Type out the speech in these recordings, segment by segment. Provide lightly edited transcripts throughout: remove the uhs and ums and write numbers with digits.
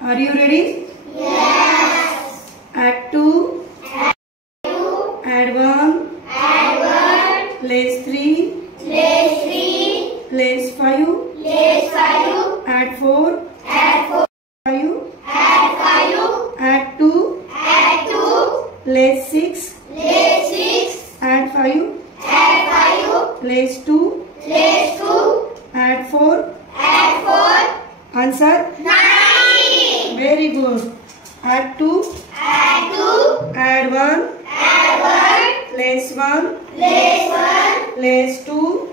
Are you ready? Yes. Add 2. Add 1. Place 3. Place 5. Add 4. 5. Add 2. Place 6. Add 5. Place 2. Add 4. Answer? 9. Very good. Add 2. Add 1. Place 1. Place 2.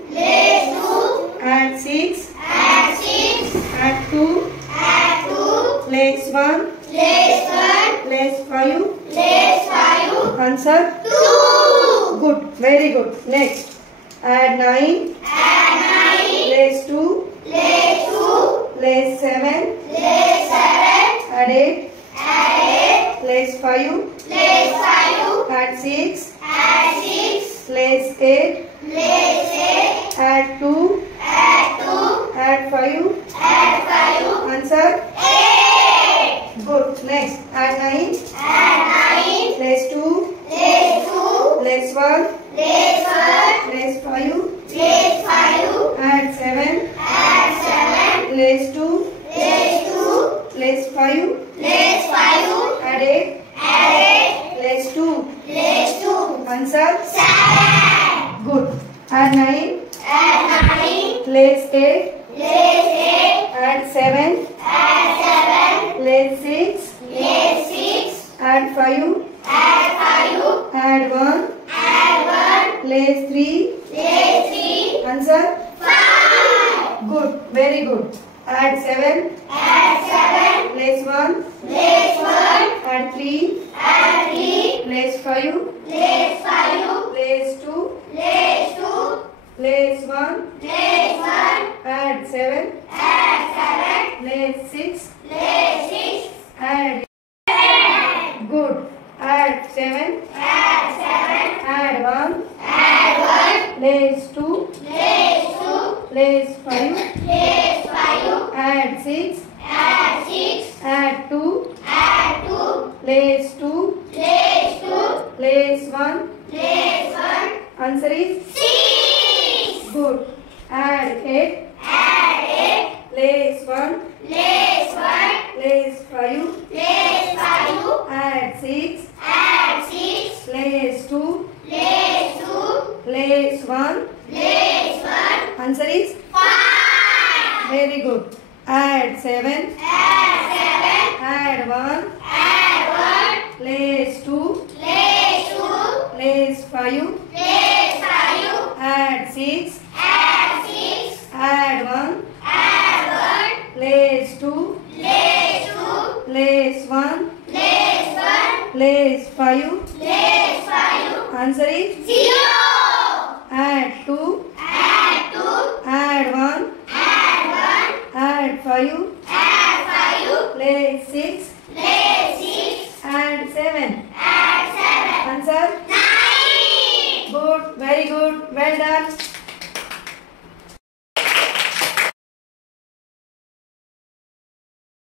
Add 6. Add 2. Place 1. Place 5. Answer? 2. Good. Very good. Next. Add 9. Place 2. Place 7. Add 8. Place 5. Add 6. Place 8. Add 2. Add 5. Answer? 8. Good. Next. Add 9. Place 2. Place 1. Place 5. Add 7. Place 2. Place 5. Add 8. Place 2. Answer? 7. Good. Add 9. Place 8. Add 7. Place 6. Add 5. Add 1. Place 3. Answer? 5. Good. Very good. Add 7. Place 1. Add 3. Place 5. Place 2. Place 1. Add 7. Place 6. Add. Good. Add 7. Add 1. Place 2. Place 5. Add 6. Add 2. Place 2. Place 1. Answer is 6. good. Add 8. Place 1. Place 5. Add 6. Place 2. Place 1. Answer is 5. very good. Add 7. Add 1. Place 2. Place 5. Add 6. Add 1. Place 2. Place 1. Place 5. Answer is 0. add 2. Add 1. Add 5.